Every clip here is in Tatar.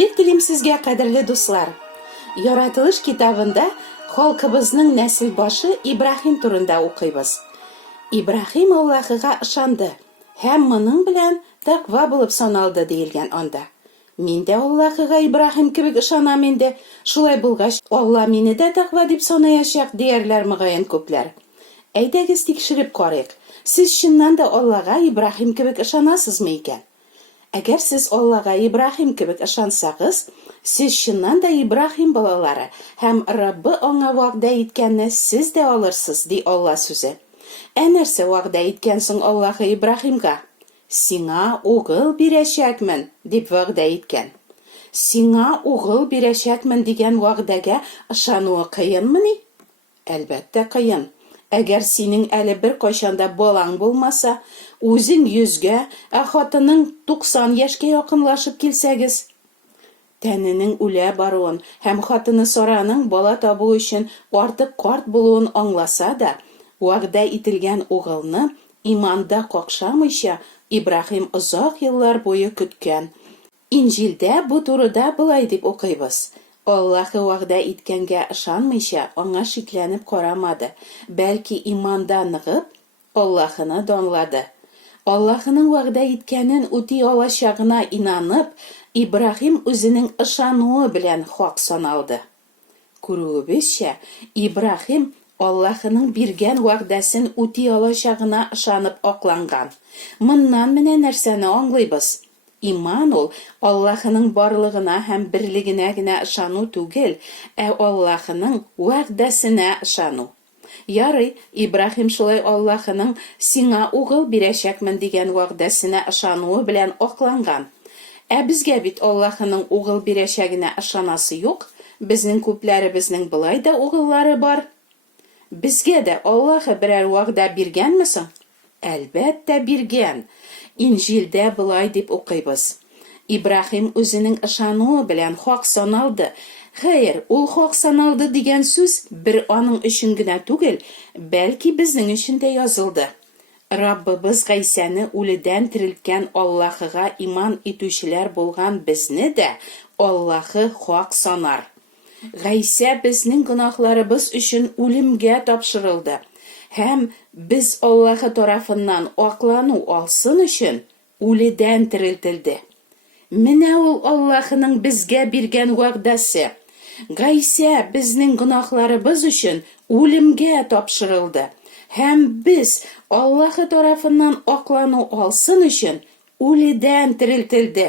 Исәнлек телим сезгә, кадерле дуслар. Яратылыш китабында халкыбызның нәсел башы Ибрахим турында укыйбыз. Ибрахим Аллаһыга ышанды һәм моның белән тәкъва булып саналды диелгән анда. Мин дә Аллаһыга Ибрахим кебек ышанам инде. Шулай булгач, Алла мине дә тәкъва дип санаячак диярләр мөгаен күпләр. Әйдәгез тикшереп карыйк. Сез чыннан да Аллага Ибрахим кебек ышанасызмы икән? Әгәр сез Аллага Ибрахим кебек ышансагыз, сез чыннан да Ибрахим балалары һәм Раббы аңа вәгъдә иткәнне сез дә алырсыз, ди Алла сүзе. Нәрсә вәгъдә иткән соң Аллаһы Ибрахимга? Сиңа угыл бирәчәкмен дип вәгъдә иткән. Сиңа угыл бирәчәкмен дигән вәгъдәгә ышануы кыенмыни? Әлбәттә кыен. Әгәр синең әле бер кайчанда балаң булмаса, үзең 100-гә, хатының 90 яшькә якынлашып килсәгез, тәненең үлә баруын һәм хатыны Сараның бала табу өчен артык карт булуын аңласа да, вәгъдә ителгән угылны иманда какшамыйча Ибрахим озак еллар буе көткән. Инҗилдә бу турыда былай дип укыйбыз. Аллаһы вәгъдә иткәнгә ышанмыйча, аңа шикләнеп карамады, бәлки иманда ныгып, Аллаһыны данлады. Аллаһының вәгъдә иткәнен үти алачагына инанып, Ибрахим үзенең ышануы белән хак саналды. Күрүебезчә, Ибрахим Аллаһының биргән вәгъдәсен үти алачагына ышанып акланган. Моннан менә нәрсәне аңлыйбыз? Иман ул Аллаһының барлыгына һәм берлегенә генә ышану түгел, Аллаһының вәгъдәсенә ышану. Ярый, Ибрахим шулай Аллаһының сиңа угыл бирәчәкмен дигән вәгъдәсенә ышануы белән акланган. Безгә бит Аллаһының угыл бирәчәгенә ышанасы юк. Безнең күпләребезнең былай да угыллары бар. Безгә дә Аллаһы берәр вәгъдә биргәнме соң? Әлбәттә биргән. Инҗилдә былай дип укыйбыз. Ибрахим үзенең ышануы белән хак саналды. Хәер, ул хак саналды дигән сүз бер аның өчен генә түгел, бәлки безнең өчен дә язылды. Раббыбыз Гайсәне үледән терелткән Аллаһыга иман итүчеләр булган безне дә Аллаһы хак санар. Гайсә безнең гөнаһларыбыз өчен үлемгә тапшырылды. Һәм без Аллаһы тарафыннан аклану алсын өчен үледән терелтелде. Менә ул Аллаһының безгә биргән вәгъдәсе. Гайсә безнең гөнаһларыбыз өчен үлемгә тапшырылды. Һәм без Аллаһы тарафыннан аклану алсын өчен үледән терелтелде.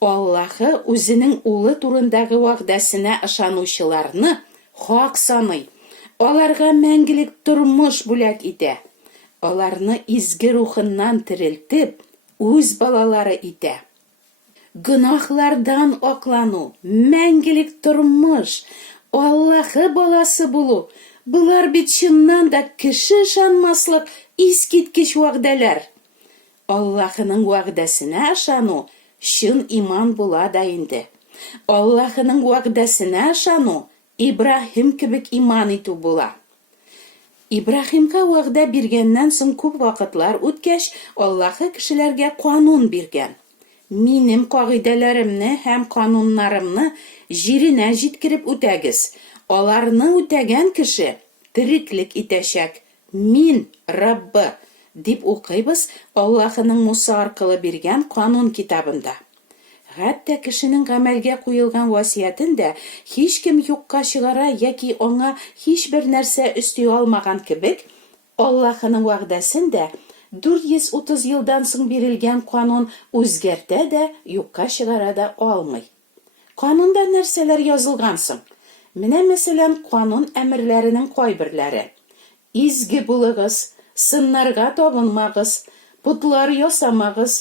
Аллаһы үзенең улы турындагы вәгъдәсенә ышанучыларны хак саный. Аларга мәңгелек тормыш бүләк итә. Аларны изге рухыннан терелтеп, үз балалары итә. Гөнаһлардан аклану, мәңгелек тормыш, Аллаһы баласы булу, булар бит чыннан да кеше ышанмаслык искиткеч вәгъдәләр. Аллаһының вәгъдәсенә ышану чын иман була да инде. Аллаһының вәгъдәсенә ышану Ибрахим кебек иман итү була. Ибрахимга вәгъдә биргәннән соң күп вакытлар үткәч, Аллаһы кешеләргә канун биргән. Минем кагыйдәләремне һәм кануннарымны җиренә җиткереп үтәгез. Аларны үтәгән кеше тереклек итәчәк. Мин Раббы дип укыйбыз Аллаһының Муса аркылы биргән канун китабында. Хәтта кешенең гамәлгә куелган васиятен дә һичкем юкка чыгара яки аңа һичбер нәрсә өсти алмаган кебек, Аллаһының вәгъдәсен дә 430 елдан соң бирелгән канун үзгәртә дә юкка чыгара да алмый. Канунда нәрсәләр язылган соң? Менә мәсәлән, канун әмерләренең кайберләре. Изге булыгыз, сыннарга табынмагыз, путлар ясамагыз,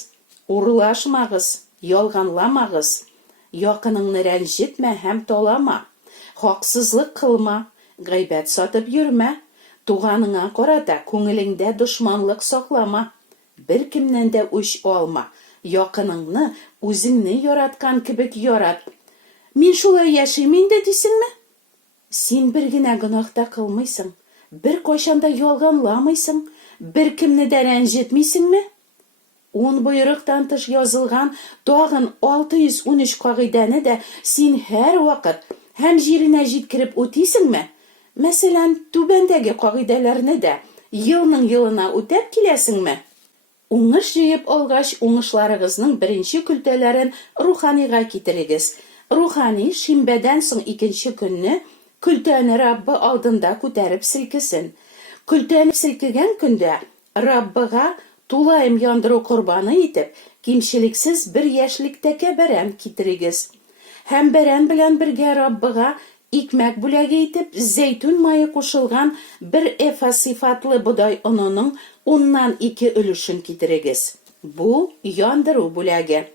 урлашмагыз, ялганламагыз, якыныңны рәнҗетмә һәм талама, хаксызлык кылма, гайбәт сатып йөрмә, туганыңа карата күңелеңдә дошманлык саклама, беркемнән дә үч алма, якыныңны үзеңне яраткан кебек ярат. Мин шулай яшим инде дисеңме? Син бер генә гөнаһта кылмыйсың, бер кайчанда ялганламыйсың, беркемне дә рәнҗетмисеңме? 10 боерыктан тыш язылган тагын 613 кагыйдәне дә син һәр вакыт һәм җиренә җиткереп үтисеңме? Мәсәлән, түбәндәге кагыйдәләрне дә елның-елына үтәп киләсеңме? Уңыш җыеп алгач, уңышларыгызның беренче көлтәләрен руханига китерегез. Рухани шимбәдән соң икенче көнне көлтәне Раббы алдында күтәреп селкесен. Көлтәне селкегән көндә Раббыга тулайым яндыру корбаны итеп, кимчелексез 1 яшьлек тәкә бәрән китерегез. Һәм бәрән белән бергә Раббыга икмәк бүләге итеп зәйтүн майы кушылган 1 эфа сыйфатлы бодай онының 10-2 өлешен китерегез. Бу яндыру бүләге.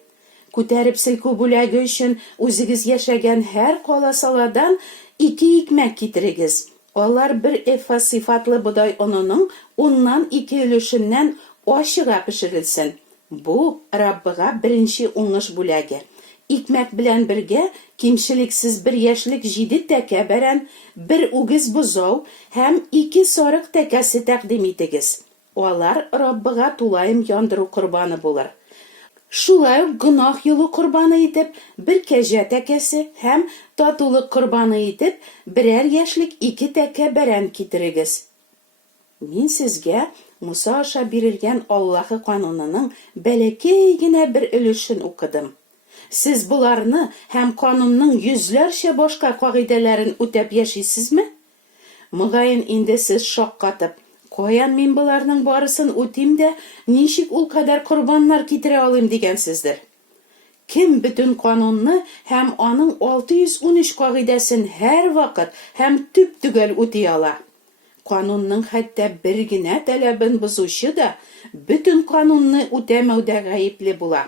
Күтәреп селкү бүләге өчен үзегез яшәгән һәр каласаладан 2 икмәк китерегез. Алар 1 эфа сыйфатлы бодай онының 10-2 өлешеннән ашыга пешерелсен. Бу Раббыга беренче уңыш бүләге. Икмәк белән бергә кимчелексез 1 яшьлек 7 тәкә бәрән, 1 үгез бозау һәм 2 сарык тәкәсе тәкъдим итегез. Алар Раббыга тулайым яндыру корбаны булыр. Шулай ук гөнаһ юлу корбаны итеп 1 кәҗә тәкәсе һәм татулык корбаны итеп 1 яшьлек 2 тәкә бәрән китерегез. Мин сезгә Муса аша бирелгән Аллаһы канунының бәләкәй генә 1 өлешен укыдым. Сез буларны һәм канунның йөзләрчә башка кагыйдәләрен үтәп яшисезме? Мөгаен инде сез шаккатып, каян мин буларның барысын үтим дә, ничек ул кадәр корбаннар китерә алыйм дигәнсездер. Кем бөтен канунны һәм аның 613 кагыйдәсен һәр вакыт һәм төп-түгел үти ала? Канунның хәтта 1 генә талабын бозучы да бөтен канунны үтәмәүдә гаепле була.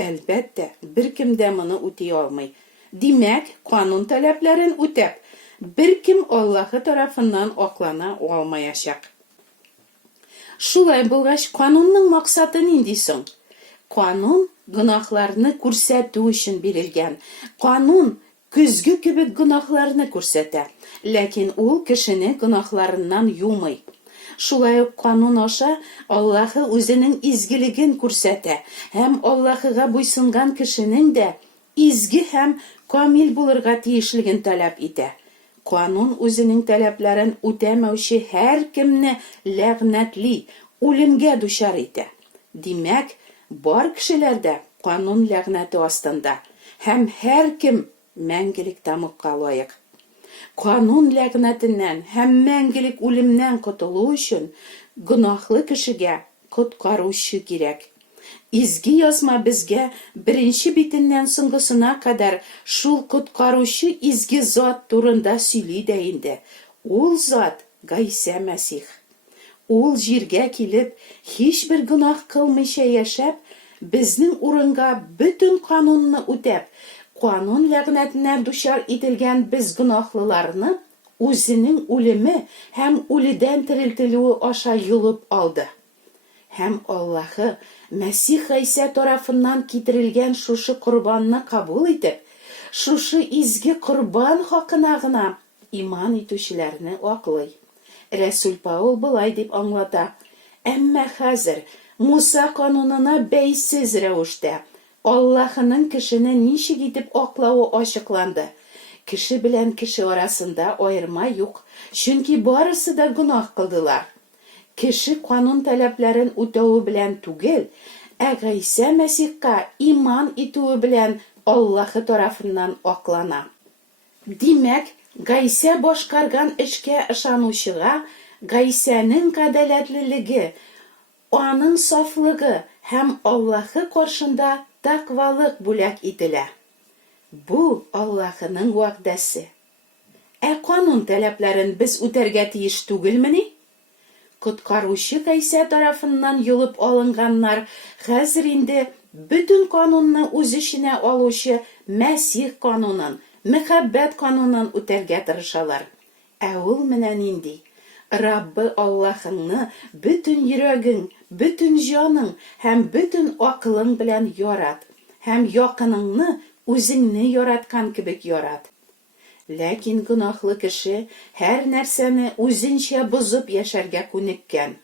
Әлбәттә, беркем дә моны үти алмый. Димәк, канун таләпләрен үтәп, беркем Аллаһы тарафыннан аклана алмаячак. Шулай булгач, канунның максаты нинди соң? Канун гөнаһларны күрсәтү өчен бирелгән. Канун көзге кебек гөнаһларны күрсәтә, ләкин ул кешене гөнаһларыннан юмый. Шулай ук канун аша Аллаһы үзенең изгелеген күрсәтә һәм Аллаһыга буйсынган кешенең дә изге һәм камил булырга тиешлеген таләп итә. Канун үзенең таләпләрен үтәмәүче һәр кемне ләгънәтли, үлемгә дучар итә. Димәк, бар кешеләрдә канун ләгънәте астында һәм һәр кем мәңгелек тамыкка лаек. Канун ләгънәтеннән һәм мәңгелек үлемнән котылу өчен гөнаһлы кешегә коткаручы кирәк. Изге язма безгә беренче битеннән соңгысына кадәр шул коткаручы изге зат турында сөйли дә инде. Ул зат Гайса Мәсих. Ул җиргә килеп, һичбер гөнаһ кылмыйча яшәп, безнең урынга бөтен канунны үтәп, канун ләгънәтенә дучар ителгән без гөнаһлыларны үзенең үлеме һәм үледән терелтелүе аша юлып алды. Һәм Аллаһы Мәсих Гайса тарафыннан китерелгән шушы корбанны кабул итеп, шушы изге корбан хакына гына иман итүчеләрне аклый. Рәсүл Паул булай дип аңлата: әмма хәзер Муса канунына бәйсез рәвештә Аллаһының кешене ничек итеп аклавы ачыкланды. Кеше белән кеше арасында аерма юк, чөнки барысы да гөнаһ кылдылар. Кеше канун таләпләрен үтәүе белән түгел, ә Гайса Мәсихка иман итүе белән Аллаһы тарафыннан аклана. Димәк, Гайса башкарган эшкә ышанучыга Гайсаның гадаләтлелеге, аның сафлыгы һәм Аллаһы каршында тақвалык бүләк ителә. Бу Аллаһының вәгъдәсе. Ә канун таләпләрен без үтәргә тиеш түгелмени? Коткаручы Гайса тарафыннан юлып алынганнар хәзер инде бөтен канунны үз эченә алучы Мәсих канунын, мәхәббәт канунын үтәргә тырышалар. Ә ул менә нинди? Раббы Аллаһыңны бөтен йөрәгең, бөтен җаның һәм бөтен акылың белән ярат, һәм якыныңны үзеңне яраткан кебек ярат. Ләкин гөнаһлы кеше һәр нәрсәне үзенчә бозып яшәргә күнеккән.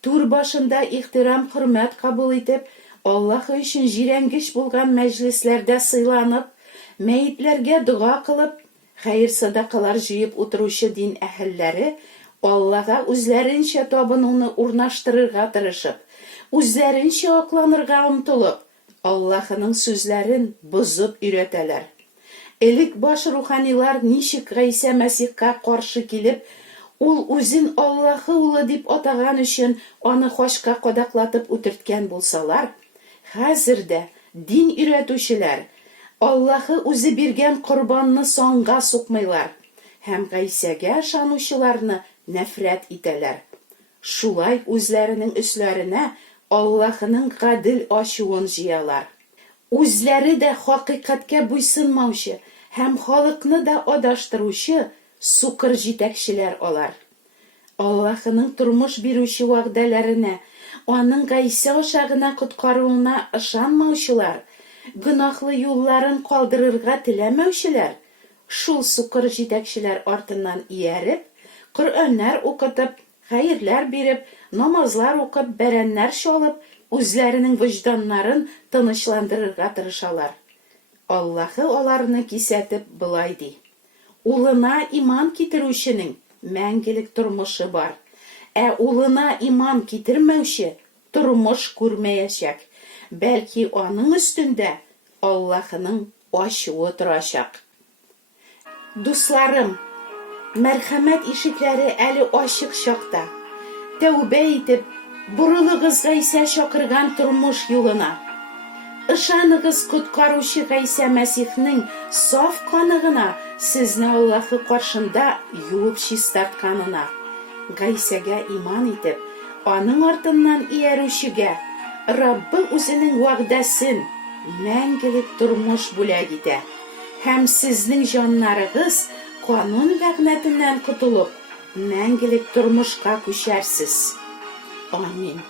Тур башында ихтирам, хөрмәт кабул итеп, Аллаһ өчен җирәнгеч булган мәҗлесләрдә сыйланып, мәйетләргә дуга кылып, хәйр садакалар җыеп утыручы дин әһелләре Аллаһка үзләренчә табынуны урнаштырырга тырышып, үзләренчә акланырга омтылып, Аллаһның сүзләрен бозып өйрәтәләр. Элек баш руханилар ничек Гайса Мәсихка каршы килеп, ул үзен Аллаһы улы дип атаган өчен аны хашка кадаклатып үтерткән булсалар, хәзер дә дин өйрәтүчеләр Аллаһы үзе биргән корбанны санга сукмыйлар һәм Гайсәгә ышанучыларны нәфрәт итәләр. Шулай үзләренең өсләренә Аллаһның гадел ачуын җыялар. Үзләре дә хакыйкатькә буйсынмаучы һәм халыкны да адаштыручы сукыр җитәкчеләр алар. Аллаһның тормыш бирүче вәгъдәләренә, аның Гайса аша гына коткаруына ышанмаучылар, гөнаһлы юлларын калдырырга теләмәүчеләр, шул сукыр җитәкчеләр артыннан ияреп, Коръәннәр укытып, хәерләр биреп, намазлар укып, бәрәннәр чалып, үзләренең вөҗданнарын тынычландырырга тырышалар. Аллаһы аларны кисәтеп былай ди: улына иман китерүченең мәңгелек тормышы бар, ә улына иман китермәүче тормыш күрмәячәк, бәлки аның өстендә Аллаһның ачуы торачак. Дусларым, мәрхәмәт ишекләре әле ачык чакта. Тәүбә итеп, бурылыгыз Гайса чакырган тормыш юлына. Ышаныгыз коткаручы Гайса Мәсихнең саф каны гына сезне Аллаһы каршында юып чистартканына. Гайсәгә иман итеп, аның артыннан иярүчегә Раббы үзенең вәгъдәсен, мәңгелек тормыш бүләк итә. Һәм сезнең җаннарыгыз канун ләгънәтеннән котылып, мәңгелек тормышка күчәрсез. Амин.